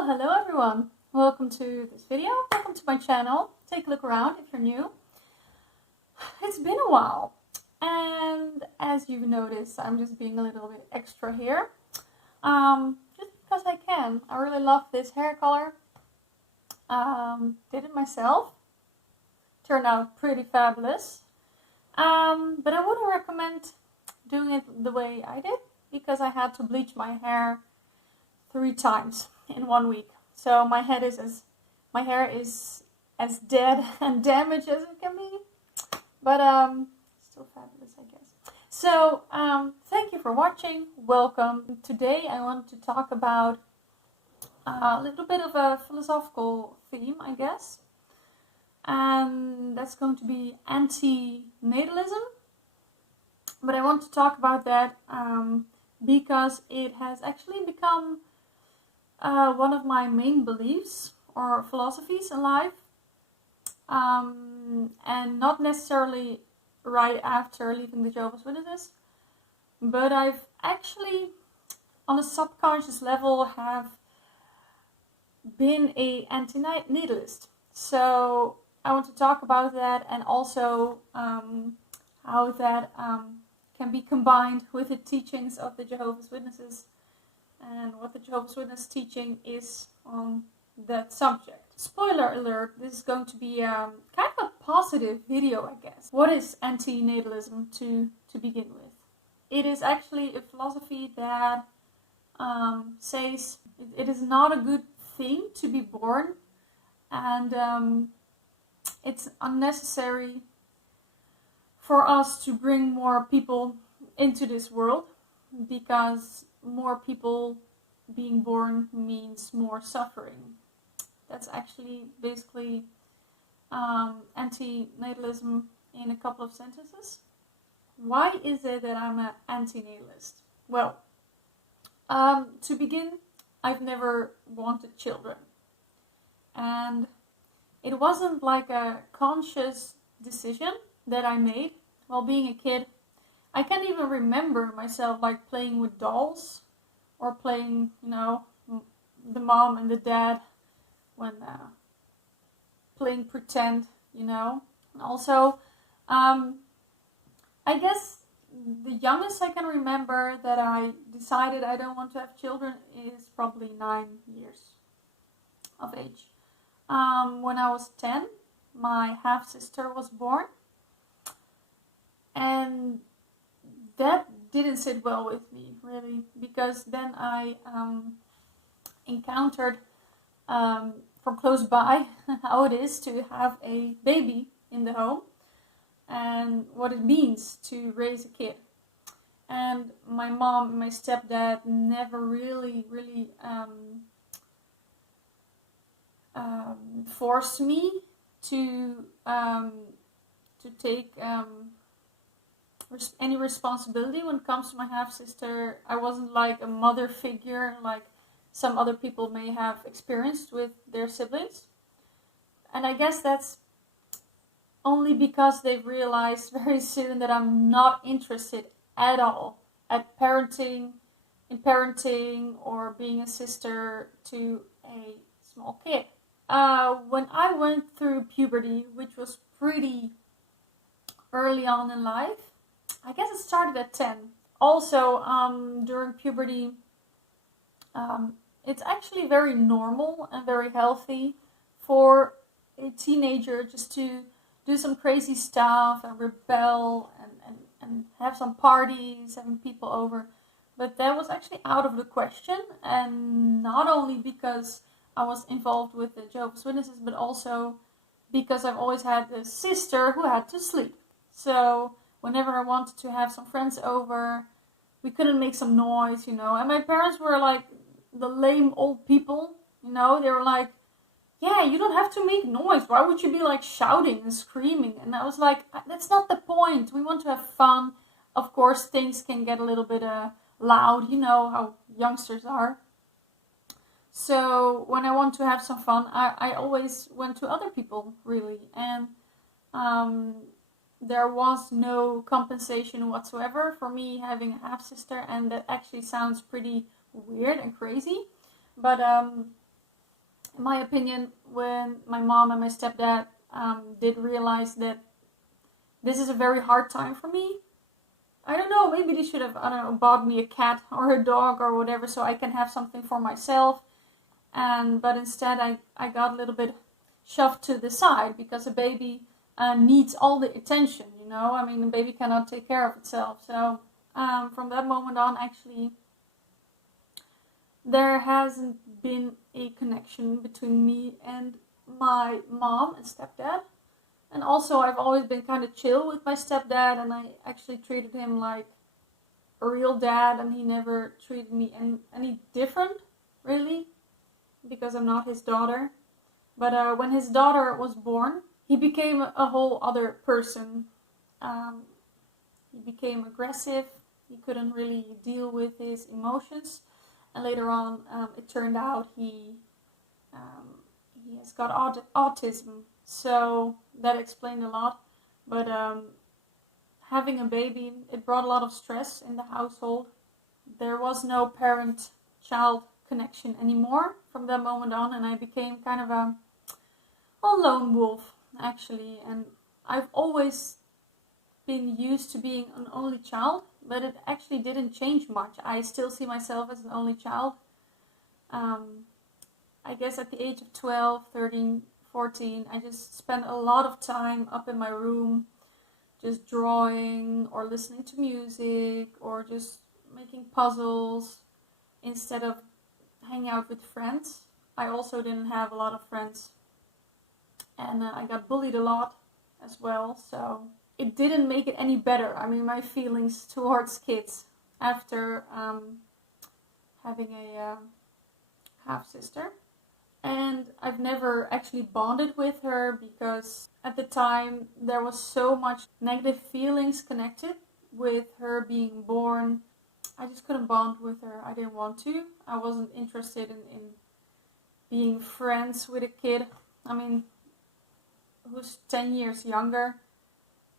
Well, hello everyone. Welcome to this video. Welcome to my channel. Take a look around if you're new. It's been a while, and as you've noticed, I'm just being a little bit extra here. Just because I can. I really love this hair color. Did it myself. Turned out pretty fabulous. But I wouldn't recommend doing it the way I did, because I had to bleach my hair 3 times in 1 week. So my hair is as dead and damaged as it can be. But still fabulous, I guess. So thank you for watching. Welcome. Today I want to talk about a little bit of a philosophical theme, I guess. And that's going to be antinatalism. But I want to talk about that because it has actually become one of my main beliefs or philosophies in life, and not necessarily right after leaving the Jehovah's Witnesses, but I've actually on a subconscious level have been a antinatalist. So I want to talk about that, and also how that can be combined with the teachings of the Jehovah's Witnesses and what the Jehovah's Witness teaching is on that subject. Spoiler alert, this is going to be kind of a positive video, I guess. What is antinatalism to begin with? It is actually a philosophy that says it is not a good thing to be born, and it's unnecessary for us to bring more people into this world, because more people being born means more suffering. That's actually basically antinatalism in a couple of sentences. Why is it that I'm an antinatalist? Well, to begin, I've never wanted children. And it wasn't like a conscious decision that I made while being a kid. I can't even remember myself like playing with dolls or playing, the mom and the dad when playing pretend, And also, I guess the youngest I can remember that I decided I don't want to have children is probably 9 years of age. When I was 10, my half-sister was born. And that didn't sit well with me, really, because then I encountered from close by how it is to have a baby in the home and what it means to raise a kid. And my mom and my stepdad never really forced me to take any responsibility when it comes to my half-sister. I wasn't like a mother figure like some other people may have experienced with their siblings. And I guess that's only because they've realized very soon that I'm not interested at all at parenting or being a sister to a small kid. When I went through puberty, which was pretty early on in life, I guess it started at 10. Also, during puberty, it's actually very normal and very healthy for a teenager just to do some crazy stuff and rebel and have some parties, having people over. But that was actually out of the question, and not only because I was involved with the Jehovah's Witnesses, but also because I've always had a sister who had to sleep. So whenever I wanted to have some friends over, we couldn't make some noise, And my parents were like the lame old people, They were like, yeah, you don't have to make noise. Why would you be like shouting and screaming? And I was like, that's not the point. We want to have fun. Of course, things can get a little bit loud. You know how youngsters are. So when I want to have some fun, I always went to other people, really. And there was no compensation whatsoever for me having a half-sister, and that actually sounds pretty weird and crazy. But in my opinion, when my mom and my stepdad did realize that this is a very hard time for me, I don't know, maybe they should have, I don't know, bought me a cat or a dog or whatever so I can have something for myself. But instead I got a little bit shoved to the side because a baby needs all the attention, you know. I mean, a baby cannot take care of itself. So from that moment on, actually, there hasn't been a connection between me and my mom and stepdad. And also, I've always been kind of chill with my stepdad, and I actually treated him like a real dad, and he never treated me any different, really, because I'm not his daughter. But when his daughter was born, he became a whole other person. He became aggressive. He couldn't really deal with his emotions. And later on, it turned out he has got autism. So that explained a lot. But having a baby, it brought a lot of stress in the household. There was no parent-child connection anymore from that moment on. And I became kind of a lone wolf, actually. And I've always been used to being an only child, but it actually didn't change much. I still see myself as an only child. I guess at the age of 12, 13, 14, I just spent a lot of time up in my room, just drawing or listening to music or just making puzzles instead of hanging out with friends. I also didn't have a lot of friends, and I got bullied a lot as well, so it didn't make it any better. I mean, my feelings towards kids after having a half-sister. And I've never actually bonded with her because at the time there was so much negative feelings connected with her being born. I just couldn't bond with her. I didn't want to. I wasn't interested in being friends with a kid. I mean, who's 10 years younger.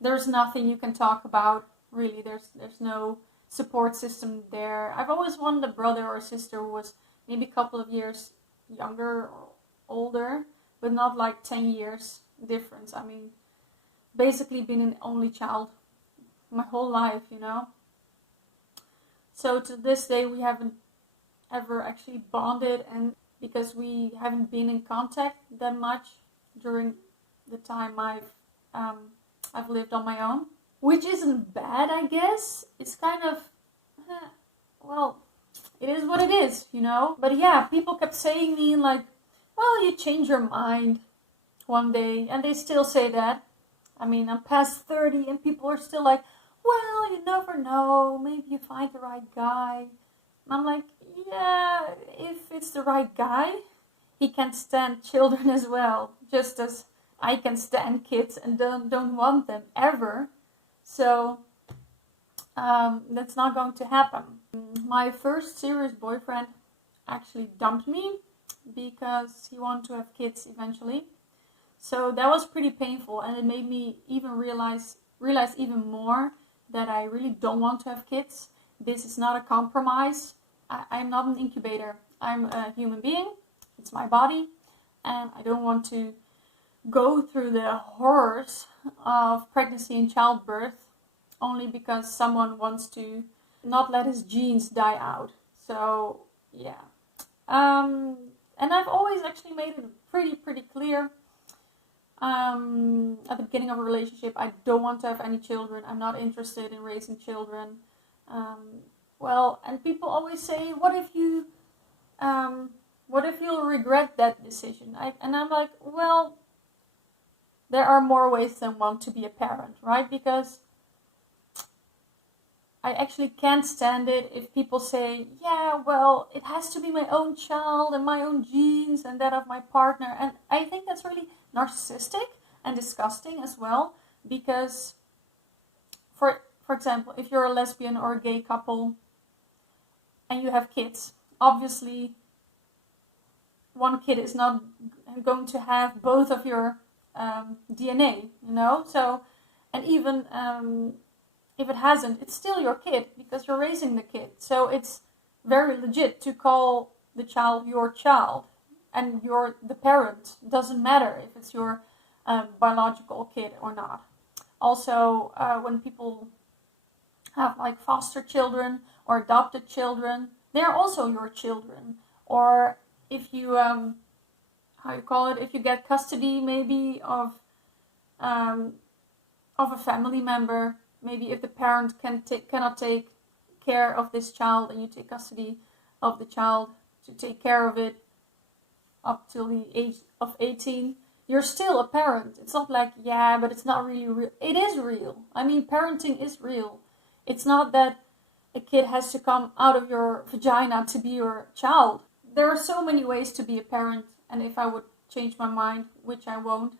There's nothing you can talk about, really. There's no support system there. I've always wanted a brother or a sister who was maybe a couple of years younger or older, but not like 10 years difference. I mean, basically been an only child my whole life, you know. So to this day we haven't ever actually bonded, and because we haven't been in contact that much during the time I've lived on my own, which isn't bad, I guess. It's kind of, well, it is what it is, you know. But yeah, people kept saying me like, well, you change your mind one day, and they still say that. I mean, I'm past 30 and people are still like, well, you never know, maybe you find the right guy. And I'm like, yeah, if it's the right guy, he can stand children as well, just as I can stand kids and don't want them ever. So that's not going to happen. My first serious boyfriend actually dumped me because he wanted to have kids eventually. So that was pretty painful, and it made me even realize even more that I really don't want to have kids. This is not a compromise. I'm not an incubator. I'm a human being. It's my body, and I don't want to go through the horrors of pregnancy and childbirth only because someone wants to not let his genes die out. So yeah, and I've always actually made it pretty clear at the beginning of a relationship, I don't want to have any children. I'm not interested in raising children. Well, and people always say, what if you'll regret that decision? And I'm like, well, there are more ways than one to be a parent, right? Because I actually can't stand it if people say, yeah, well, it has to be my own child and my own genes and that of my partner. And I think that's really narcissistic and disgusting as well. Because, for example, if you're a lesbian or a gay couple and you have kids, obviously one kid is not going to have both of your DNA, you know? So, and even if it hasn't, it's still your kid because you're raising the kid. So it's very legit to call the child your child. and you're the parent. It doesn't matter if it's your biological kid or not. Also, when people have like foster children or adopted children, they're also your children. Or if you, how you call it, if you get custody maybe of a family member, maybe if the parent cannot take care of this child and you take custody of the child to take care of it up till the age of 18, you're still a parent. It's not like, yeah, but it's not really real. It is real. I mean, parenting is real. It's not that a kid has to come out of your vagina to be your child. There are so many ways to be a parent, and if I would change my mind, which I won't,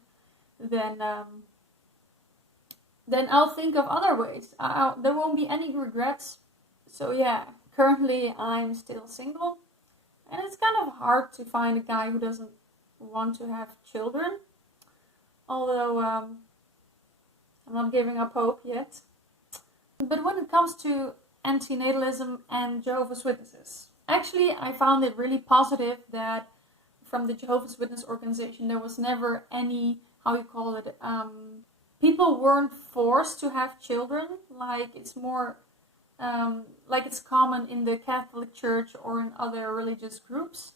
then I'll think of other ways. There won't be any regrets. So yeah, currently I'm still single, and it's kind of hard to find a guy who doesn't want to have children. Although I'm not giving up hope yet. But when it comes to antinatalism and Jehovah's Witnesses, actually I found it really positive that from the Jehovah's Witness organization there was never any, how you call it, people weren't forced to have children, like it's more like it's common in the Catholic Church or in other religious groups.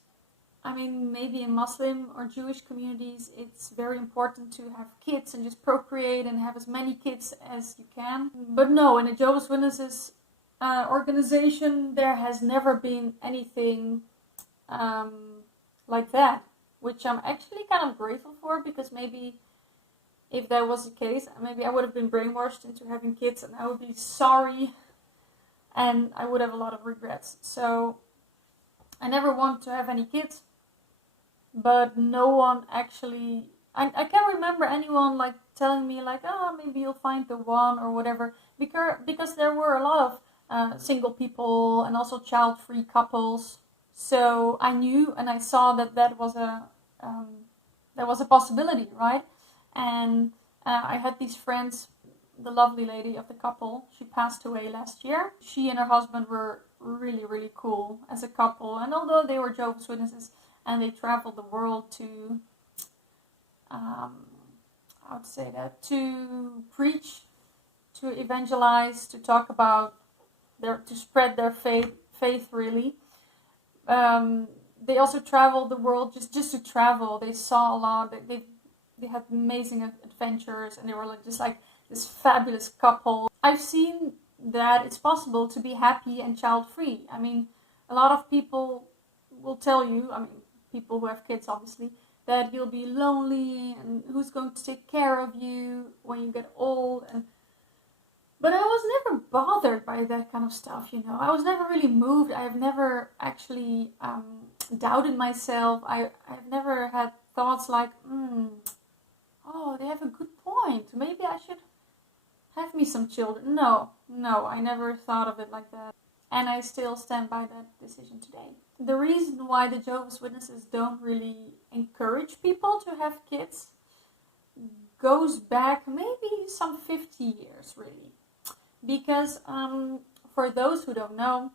I mean, maybe in Muslim or Jewish communities, it's very important to have kids and just procreate and have as many kids as you can. But no, in the Jehovah's Witnesses organization, there has never been anything like that, which I'm actually kind of grateful for, because maybe if that was the case, maybe I would have been brainwashed into having kids and I would be sorry and I would have a lot of regrets. So I never want to have any kids. But no one actually, I can't remember anyone like telling me like, oh, maybe you'll find the one or whatever, because there were a lot of single people and also child-free couples. So I knew and I saw that was a possibility, right? And I had these friends, the lovely lady of the couple, she passed away last year. She and her husband were really, really cool as a couple, and although they were Jehovah's Witnesses, and they traveled the world to, how to say that, to preach, to evangelize, to talk about to spread their faith really. They also traveled the world just to travel. They saw a lot. They had amazing adventures, and they were like just like this fabulous couple. I've seen that it's possible to be happy and child-free. I mean, a lot of people will tell you, I mean, people who have kids obviously, that you'll be lonely and who's going to take care of you when you get old. But I was never bothered by that kind of stuff, you know. I was never really moved. I have never actually doubted myself. I've never had thoughts like, oh, they have a good point. Maybe I should have me some children. No, I never thought of it like that. And I still stand by that decision today. The reason why the Jehovah's Witnesses don't really encourage people to have kids goes back maybe some 50 years, really. Because for those who don't know,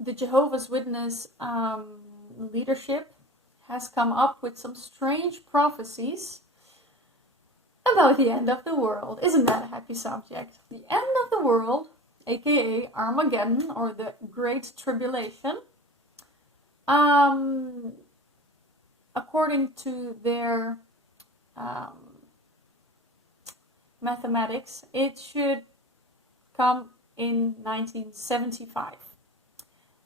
the Jehovah's Witness leadership has come up with some strange prophecies about the end of the world. Isn't that a happy subject? The end of the world, aka Armageddon, or the Great Tribulation, according to their mathematics, it should come in 1975.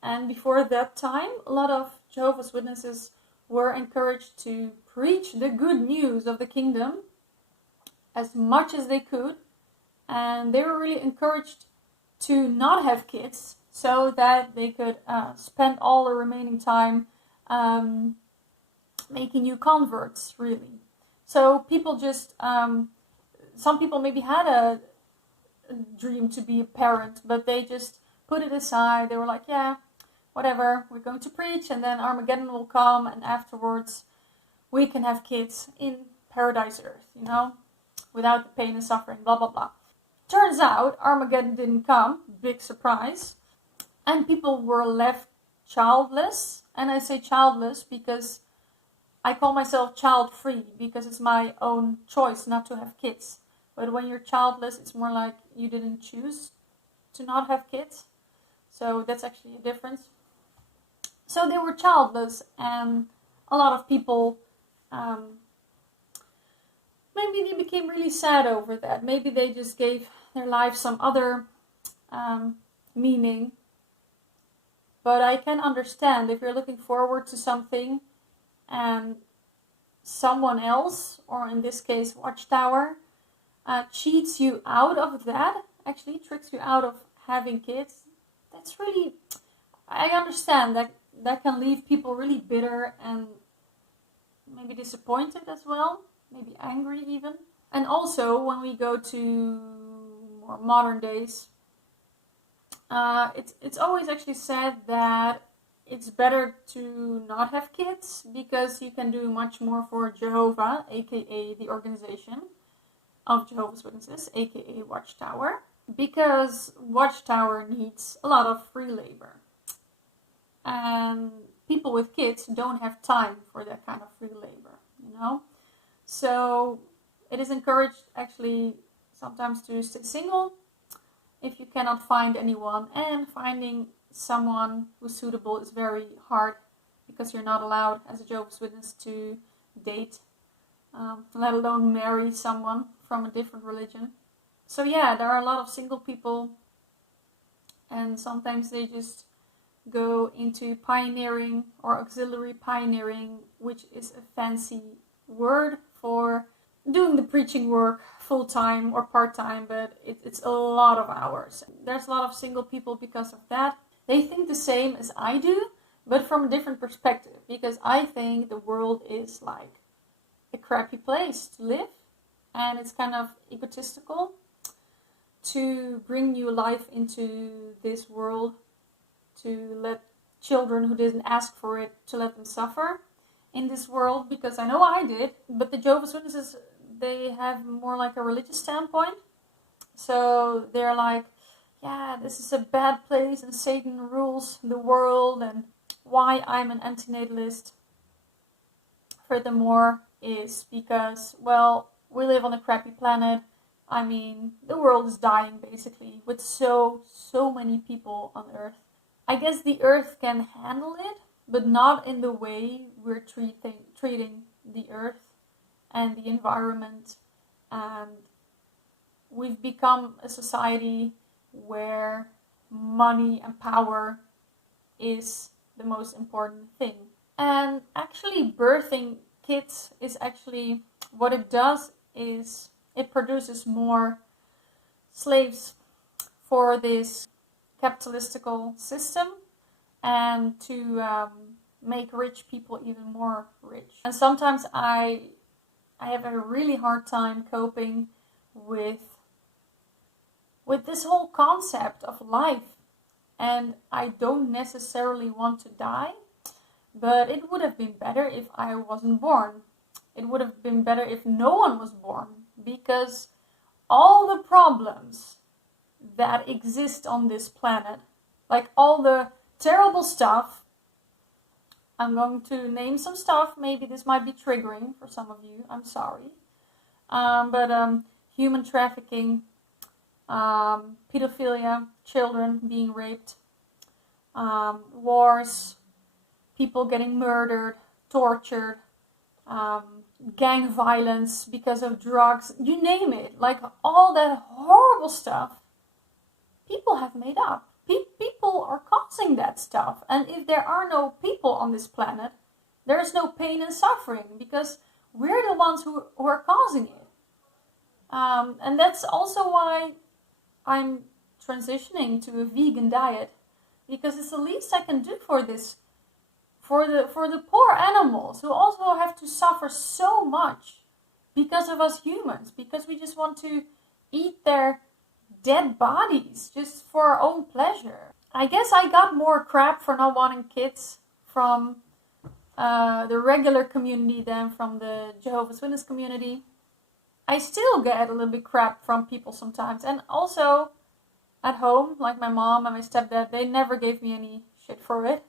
And before that time, a lot of Jehovah's Witnesses were encouraged to preach the good news of the kingdom as much as they could, and they were really encouraged to not have kids so that they could spend all the remaining time making new converts, really. So people just, some people maybe had a dream to be a parent, but they just put it aside. They were like, yeah, whatever, we're going to preach, and then Armageddon will come, and afterwards we can have kids in paradise earth, you know, without the pain and suffering, blah, blah, blah. Turns out Armageddon didn't come, big surprise, and people were left childless And I say childless because I call myself child-free because it's my own choice not to have kids. But when you're childless, it's more like you didn't choose to not have kids. So that's actually a difference. So they were childless, and a lot of people, maybe they became really sad over that. Maybe they just gave their life some other meaning. But I can understand if you're looking forward to something and someone else, or in this case Watchtower, cheats you out of that, actually tricks you out of having kids. That's really, I understand that can leave people really bitter and maybe disappointed as well, maybe angry even. And also when we go to more modern days, it's always actually said that it's better to not have kids because you can do much more for Jehovah, aka the organization of Jehovah's Witnesses, aka Watchtower, because Watchtower needs a lot of free labor. And people with kids don't have time for that kind of free labor, you know? So it is encouraged actually sometimes to stay single if you cannot find anyone, and finding someone who's suitable is very hard because you're not allowed as a Jehovah's Witness to date, let alone marry someone from a different religion. So yeah, there are a lot of single people, and sometimes they just go into pioneering or auxiliary pioneering, which is a fancy word for doing the preaching work full-time or part-time, but it's a lot of hours. There's a lot of single people because of that. They think the same as I do, but from a different perspective, because I think the world is like a crappy place to live, and it's kind of egotistical to bring new life into this world, to let children who didn't ask for it, to let them suffer in this world, because I know I did, but the Jehovah's Witnesses, they have more like a religious standpoint. So they're like, yeah, this is a bad place and Satan rules the world, and why I'm an antinatalist, furthermore, is because, well, we live on a crappy planet. I mean, the world is dying basically with so many people on Earth. I guess the Earth can handle it, but not in the way we're treating the Earth and the environment. And we've become a society where money and power is the most important thing. And actually birthing kids is actually, what it does is it produces more slaves for this capitalistical system, and to make rich people even more rich. And sometimes I have a really hard time coping with this whole concept of life. And I don't necessarily want to die, but it would have been better if I wasn't born. It would have been better if no one was born, because all the problems that exist on this planet, like all the terrible stuff, I'm going to name some stuff, maybe this might be triggering for some of you, I'm sorry, but human trafficking, pedophilia, children being raped, wars, people getting murdered, tortured, gang violence because of drugs, you name it, like all that horrible stuff, people have made up. People are causing that stuff. And if there are no people on this planet, there is no pain and suffering, because we're the ones who are causing it. And that's also why I'm transitioning to a vegan diet, because it's the least I can do for this, for the poor animals who also have to suffer so much because of us humans, because we just want to eat their dead bodies just for our own pleasure. I guess I got more crap for not wanting kids from the regular community than from the Jehovah's Witness community. I still get a little bit crap from people sometimes, and also at home, like my mom and my stepdad, they never gave me any shit for it,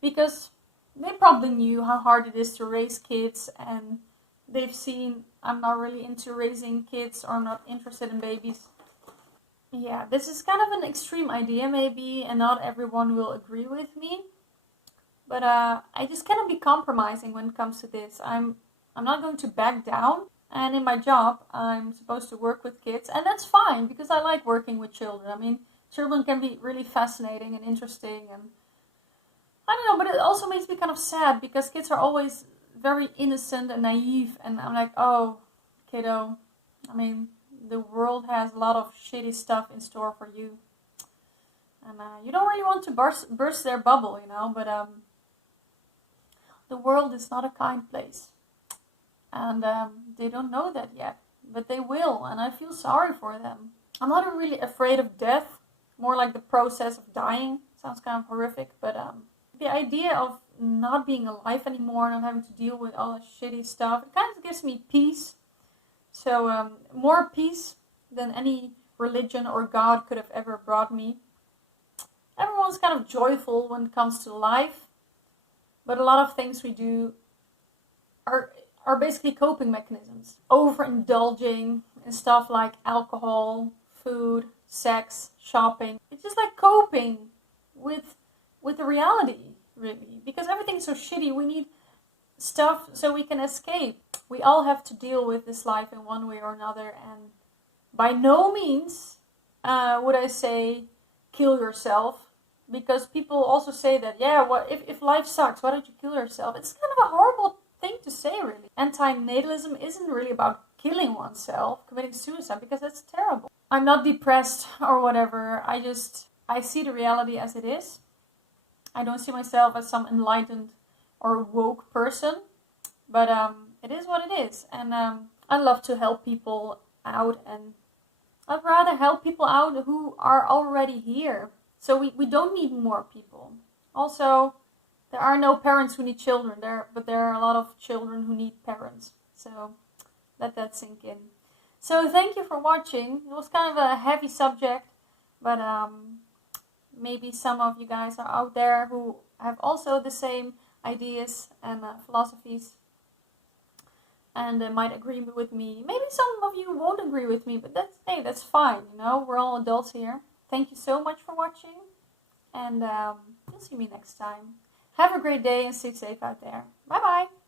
because they probably knew how hard it is to raise kids, and they've seen I'm not really into raising kids, or I'm not interested in babies. Yeah, this is kind of an extreme idea maybe, and not everyone will agree with me. But I just cannot be compromising when it comes to this. I'm not going to back down. And in my job, I'm supposed to work with kids, and that's fine because I like working with children. I mean, children can be really fascinating and interesting, and I don't know, but it also makes me kind of sad because kids are always very innocent and naive, and I'm like, oh, kiddo, I mean, the world has a lot of shitty stuff in store for you, and you don't really want to burst their bubble, you know, but the world is not a kind place. And they don't know that yet, but they will, and I feel sorry for them. I'm not really afraid of death, more like the process of dying. Sounds kind of horrific, but the idea of not being alive anymore, not having to deal with all the shitty stuff, it kind of gives me peace. So more peace than any religion or God could have ever brought me. Everyone's kind of joyful when it comes to life, but a lot of things we do are basically coping mechanisms. Overindulging in stuff like alcohol, food, sex, shopping. It's just like coping with the reality, really. Because everything's so shitty, we need stuff so we can escape. We all have to deal with this life in one way or another, and by no means would I say kill yourself. Because people also say that, yeah, what if life sucks, why don't you kill yourself? It's kind of a horrible thing to say, really. Antinatalism isn't really about killing oneself, committing suicide, because that's terrible. I'm not depressed or whatever. I see the reality as it is. I don't see myself as some enlightened or woke person, but it is what it is. And I love to help people out, and I'd rather help people out who are already here. So we don't need more people. Also, there are no parents who need children, but there are a lot of children who need parents. So let that sink in. So thank you for watching. It was kind of a heavy subject, but maybe some of you guys are out there who have also the same ideas and philosophies, and might agree with me. Maybe some of you won't agree with me, but that's fine. You know, we're all adults here. Thank you so much for watching, and you'll see me next time. Have a great day and stay safe out there. Bye bye.